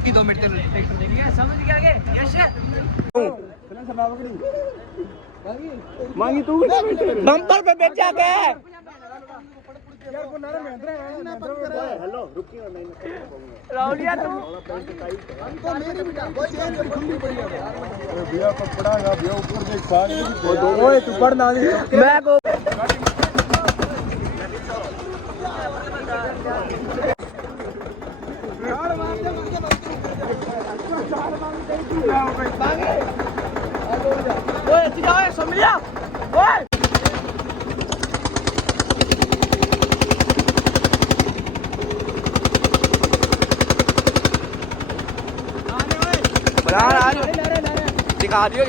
रुकी 2 मिनट समझ गया यश मांगी तू बम्पर पे बेचा के यार को नारा महिंद्रा हेलो रुकी ना मैं राउलिया तू हमको मेरी बेटा कोई चेंज खुली पड़ी है अरे भैया पर पड़ागा भैया ऊपर देख साग ओए तू पढ़ ना मैं को ओए अच्छी जाओ समझिया ओए दिखा दियो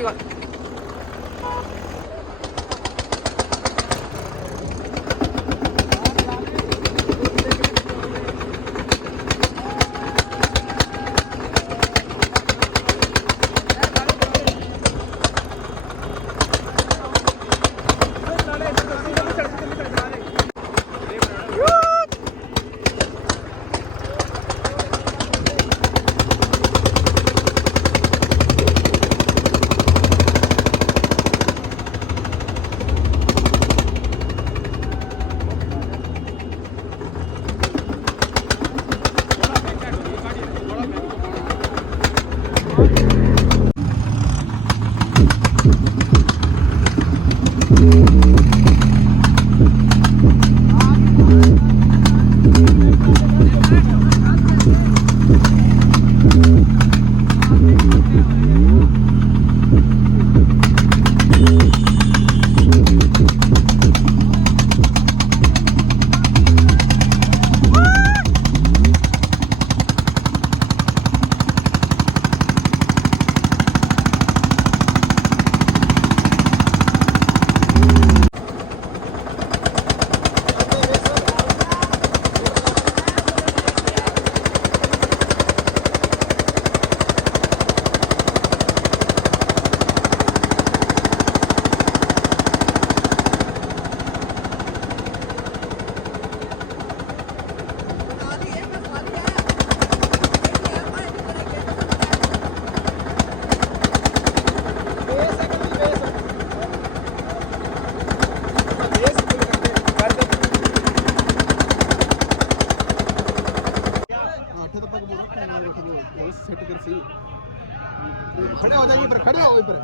खड़े हो जाइए पर खड़े हो ऊपर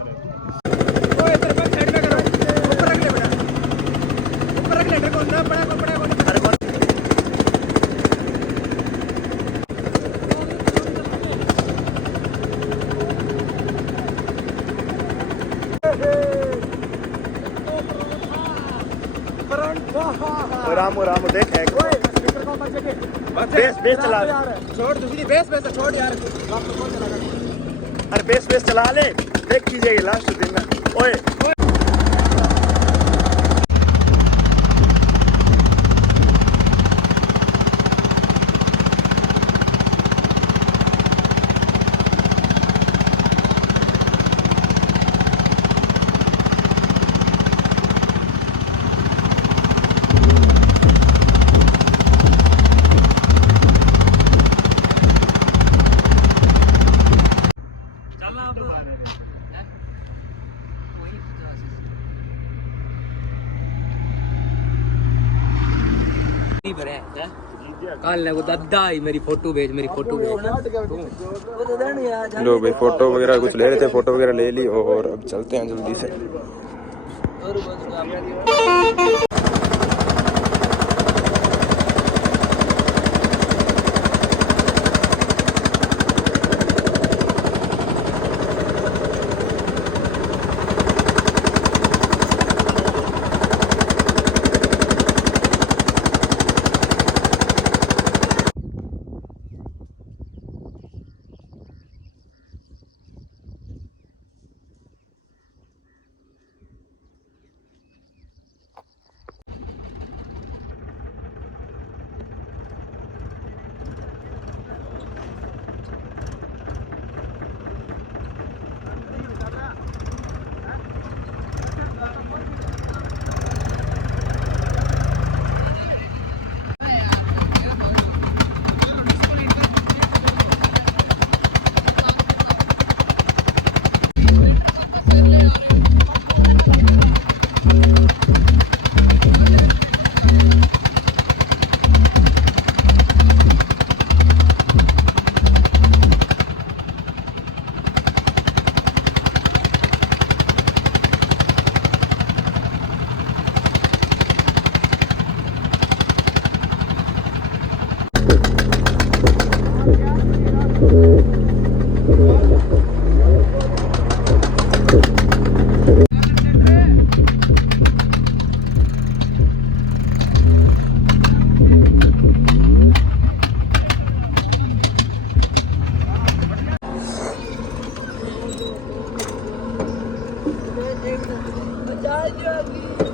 ओए इधर पर साइड में करो ऊपर रख ले बेटा ऊपर रख ले देखो ना बड़ा अरे कौन राम देख है ओए स्पीकर को मत जगे बेस चला छोड़ दूसरी बेस छोड़ यार वापस कौन चलाएगा अरे बेस चला ले देख कीजिए लास्ट दिन में ओए कल वो दादा ही मेरी फोटो भेज लो भाई फोटो वगैरह कुछ ले रहे थे फोटो वगैरह ले ली और अब चलते हैं जल्दी से जय जोगी